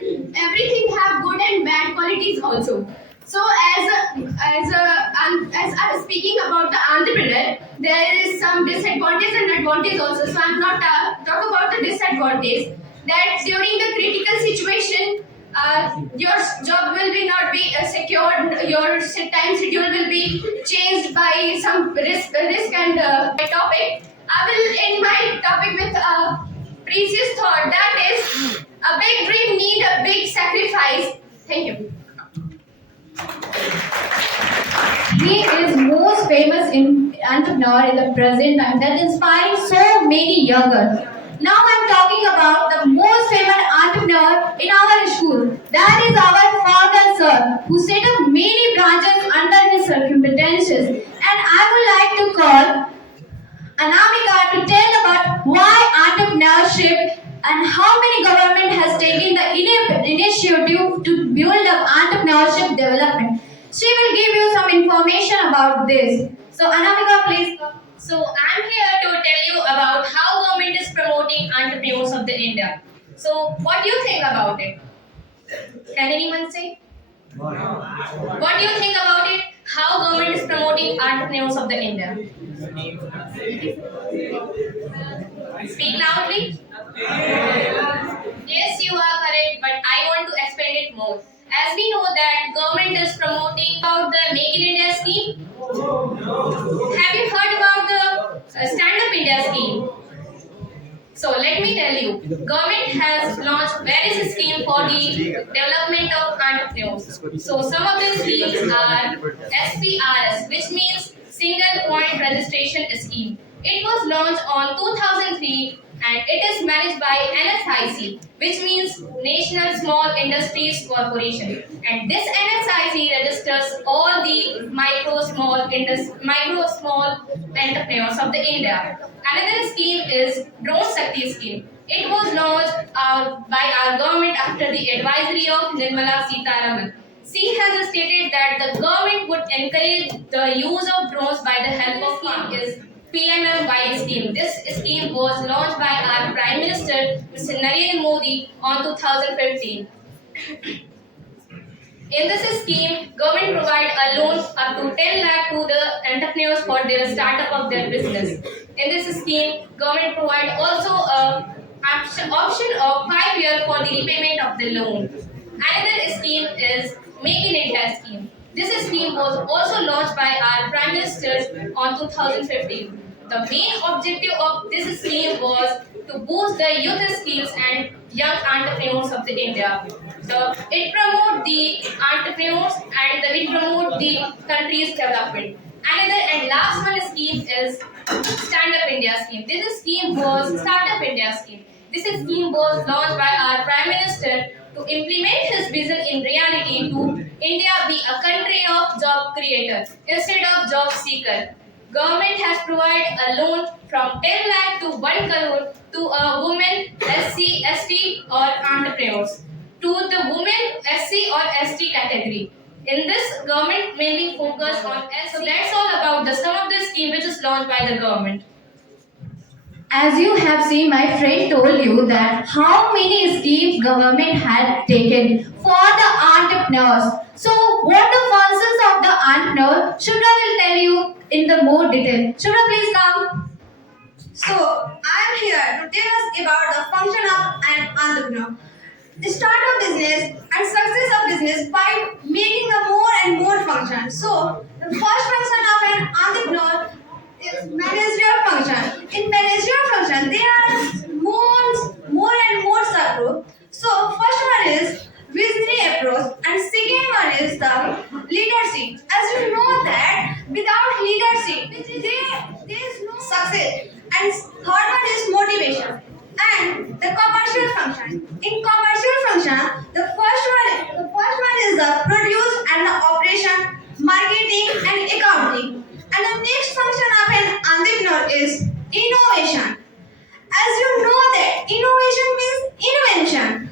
Everything have good and bad qualities also. So as I was speaking about the entrepreneur, there is some disadvantage and advantage also. So I'm not talk about the disadvantage that during the critical situation, your job will be not be secured. Your time schedule will be changed by some risk and topic. I will end my topic with a precious thought that is a big dream need a big sacrifice. Thank you. He is most famous in entrepreneur in the present time that inspiring so many younger. Now I'm talking about the most famous entrepreneur in our school. That is our founder sir, who set up many branches under his circumstances. And I would like to call Anamika to tell about why entrepreneurship and how many government has taken the initiative to build up entrepreneurship development. She will give you some information about this. So Anamika, please. So I'm here to tell you about how government is promoting entrepreneurs of the India. So what do you think about it? Can anyone say? What do you think about it? How government is promoting entrepreneurs of the India? Speak loudly. Yes, you are correct, but I want to explain it more. As we know that government is promoting about the Make in India scheme. Have you heard about the Stand Up India scheme? So let me tell you, government has launched various schemes for the development of entrepreneurs. So some of the schemes are SPRS, which means Single Point Registration Scheme. It was launched on 2003 and it is managed by NSIC, which means National Small Industries Corporation. And this NSIC registers all the micro small entrepreneurs of the India. Another scheme is Drone Shakti scheme. It was launched by our government after the advisory of Nirmala Sitharaman. She has stated that the government would encourage the use of drones by the help of scheme is PMMY scheme. This scheme was launched by our Prime Minister Mr. Narendra Modi on 2015. In this scheme, government provide a loan up to 10 lakh to the entrepreneurs for their startup of their business. In this scheme, government provide also a option of 5 years for the repayment of the loan. Another scheme is Make in India scheme. This scheme was also launched by our Prime Minister on 2015. The main objective of this scheme was to boost the youth skills and young entrepreneurs of the India. It promote the entrepreneurs and it promote the country's development. Another and last one scheme is Stand Up India scheme. This scheme was Startup India scheme. This scheme was launched by our Prime Minister to implement his vision in reality to India be a country of job creator instead of job seeker. Government has provided a loan from 10 lakh to 1 crore to a woman, SC, ST or entrepreneurs to the women, SC or ST category. In this, government mainly focus on SC. So that's all about the some of the scheme which is launched by the government. As you have seen, my friend told you that how many schemes government had taken for the entrepreneurs. So what the functions of the entrepreneur, Shubhra will tell you in the more detail. Shubhra, please come. So, I am here to tell us about the function of an entrepreneur. The start of business and success of business by making a more and more function. So, the first function of an entrepreneur is managerial function. In managerial function, there are more and more subgroups. So, first one is visionary approach and second one is the leadership. As you know that without leadership, there is no success. And third one is motivation and the commercial function. In commercial function, the first one is the produce and the operation, marketing and accounting. And the next function of an entrepreneur is innovation. As you know that innovation means invention.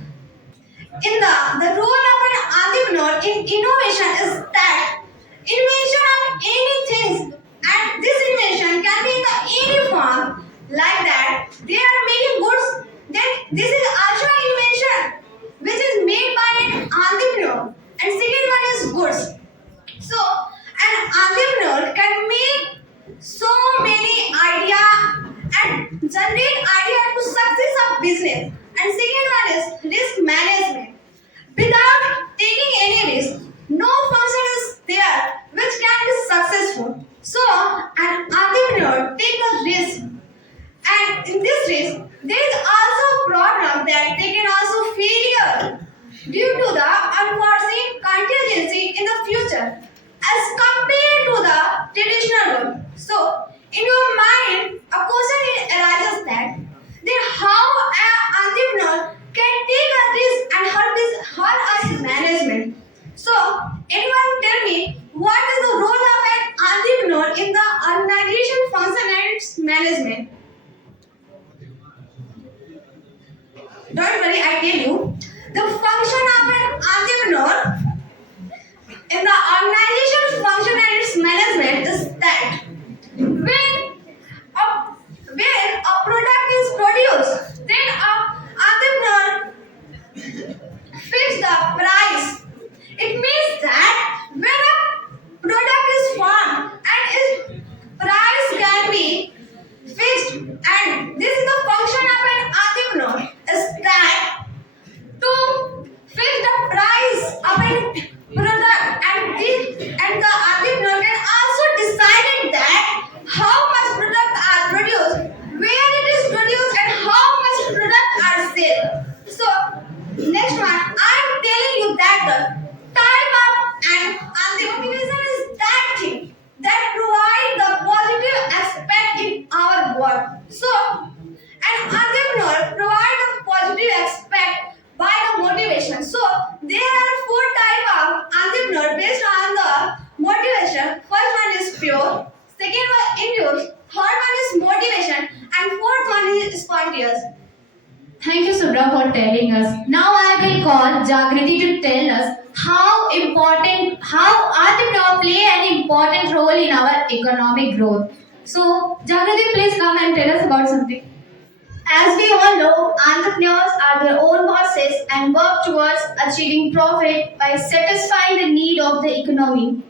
In the role of an entrepreneur in innovation is that invention of anything, and this invention can be in the any form like that. They are making goods. Then this is also an invention which is generate idea to success of business. And second one is risk management. Without taking any risk, no function is there which can be successful. So, an entrepreneur take a risk, and in this risk, there is also a problem that they can also failure due to the unforeseen contingency in the future as compared to the traditional one. So, in your mind, a question arises that then how an entrepreneur can take a risk and her as management. So, anyone tell me what is the role of an entrepreneur in the organization function and its management? Don't worry, I tell you. The function of an entrepreneur in the organization function and its management is that when a product is produced, then a entrepreneur fix the price. It means that when a product is formed and its price can be fixed, and this is the function of an entrepreneur is that to fix the price of a product, and the entrepreneur can also decide that how much product are produced, where it is produced, and how much product are sold. So next one, I am telling you that the type of and the motivation is that thing that provide the positive aspect in our work. So an entrepreneur provide a positive aspect by the motivation. So there are four types of entrepreneur based on the motivation. First one is pure, second one induced, third one is motivation, and fourth one is spontaneous. Thank you, Subra, for telling us. Now I will call Jagriti to tell us how entrepreneurs play an important role in our economic growth. So, Jagriti, please come and tell us about something. As we all know, entrepreneurs are their own bosses and work towards achieving profit by satisfying the need of the economy.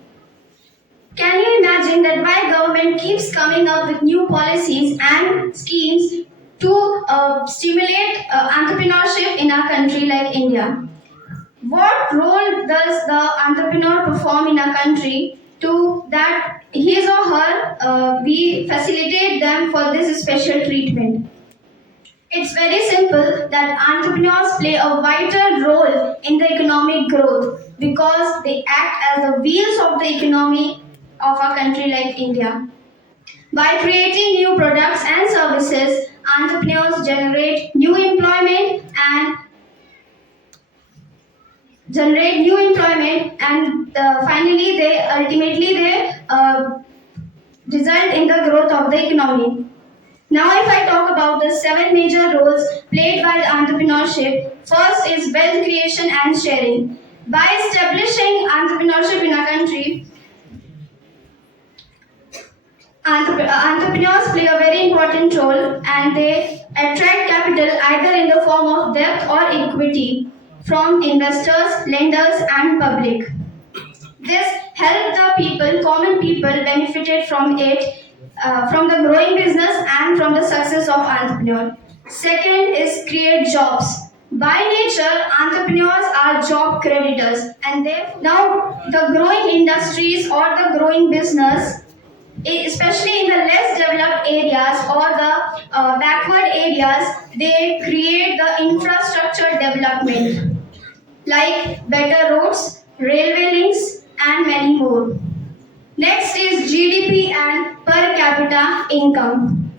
Can you imagine that while government keeps coming up with new policies and schemes to stimulate entrepreneurship in a country like India, what role does the entrepreneur perform in a country to that his or her we facilitate them for this special treatment? It's very simple that entrepreneurs play a vital role in the economic growth because they act as the wheels of the economy of a country like India. By creating new products and services, entrepreneurs generate new employment and finally they ultimately result in the growth of the economy. Now, if I talk about the 7 major roles played by the entrepreneurship, first is wealth creation and sharing. By establishing entrepreneurship in a country, entrepreneurs play a very important role and they attract capital either in the form of debt or equity from investors, lenders, and public. This helped the people, common people, benefited from it, from the growing business and from the success of entrepreneur. Second is create jobs. By nature, entrepreneurs are job creators, and now the growing industries or the growing business, especially in the less developed areas or the backward areas, they create the infrastructure development like better roads, railway links, and many more. Next is GDP and per capita income.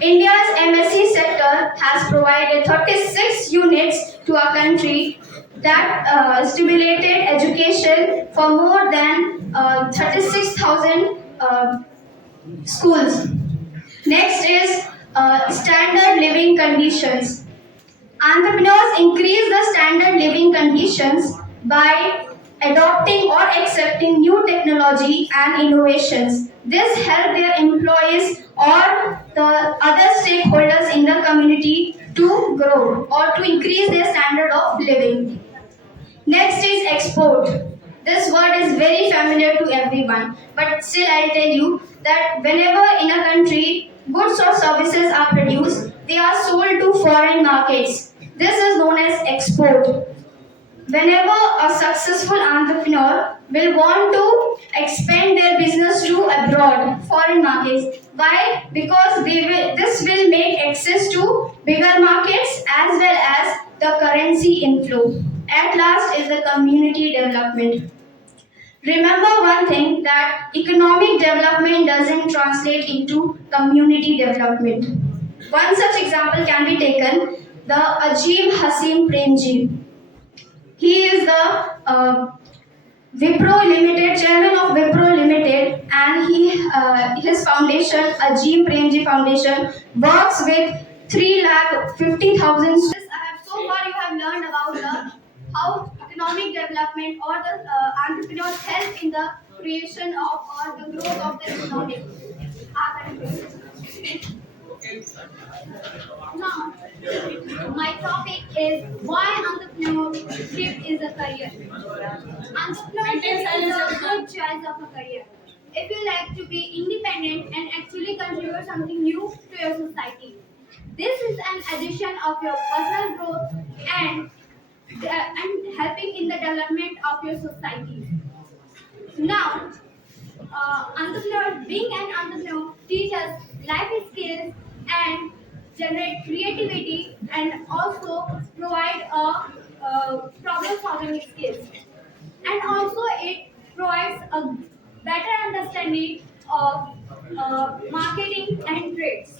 India's MSc sector has provided 36 units to a country that stimulated education for more than 36,000 schools. Next is standard living conditions. Entrepreneurs increase the standard living conditions by adopting or accepting new technology and innovations. This helps their employees or the other stakeholders in the community to grow or to increase their standard of living. Next is export. This word is very familiar to everyone, but still I'll tell you that whenever in a country goods or services are produced, foreign markets. This is known as export. Whenever a successful entrepreneur will want to expand their business to abroad, foreign markets. Why? Because this will make access to bigger markets as well as the currency inflow. At last is the community development. Remember one thing, that economic development doesn't translate into community development. One such example can be taken, the Ajib Hasim Premji. He is the Wipro Limited, chairman of Wipro Limited, and his foundation, Ajim Premji Foundation, works with 3,50,000. So far, you have learned about how economic development or the entrepreneurs help in the creation of or the growth of the economic. Now, my topic is why entrepreneurship is a career. Entrepreneurship is a good choice of a career. If you like to be independent and actually contribute something new to your society. This is an addition of your personal growth and helping in the development of your society. Now, being an entrepreneur teaches life skills and generate creativity and also provide a problem solving skills. And also it provides a better understanding of marketing and trades.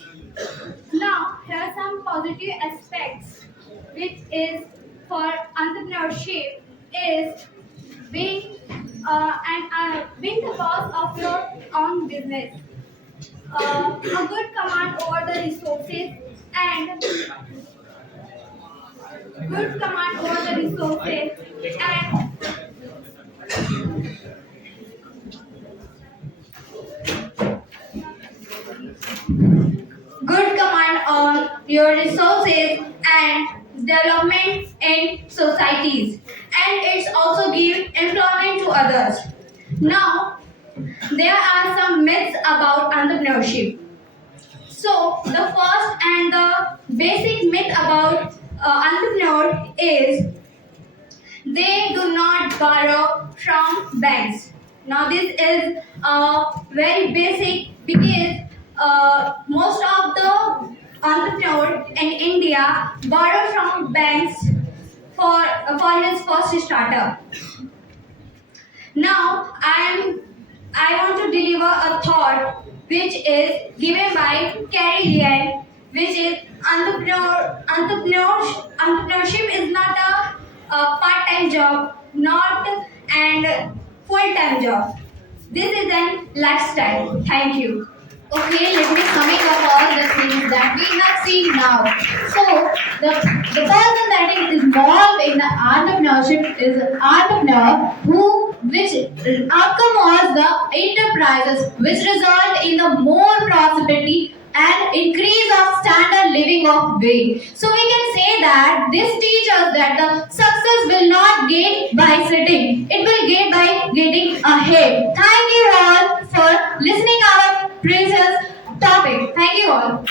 Now, here are some positive aspects which is for entrepreneurship is being being the boss of your own business, a good command over the resources and and good command on your resources and development in societies, and it's also give employment to others. Now, there are some myths about entrepreneurship. So, the first and the basic myth about entrepreneur is they do not borrow from banks. Now, this is very basic because most of the entrepreneurs in India borrow from banks for his first startup. Now, I want to deliver a thought which is given by Carrie Lian, which is entrepreneurship is not a part-time job, not and full-time job. This is an lifestyle. Thank you. Okay, let me summing up all the things that we have seen now. So, the person that is involved in the entrepreneurship is an entrepreneur which outcome was the enterprises which result in the more prosperity and increase of standard living of way. So we can say that this teaches that the success will not gain by sitting, it will gain by getting ahead. Thank you all for listening our precious topic. Thank you all.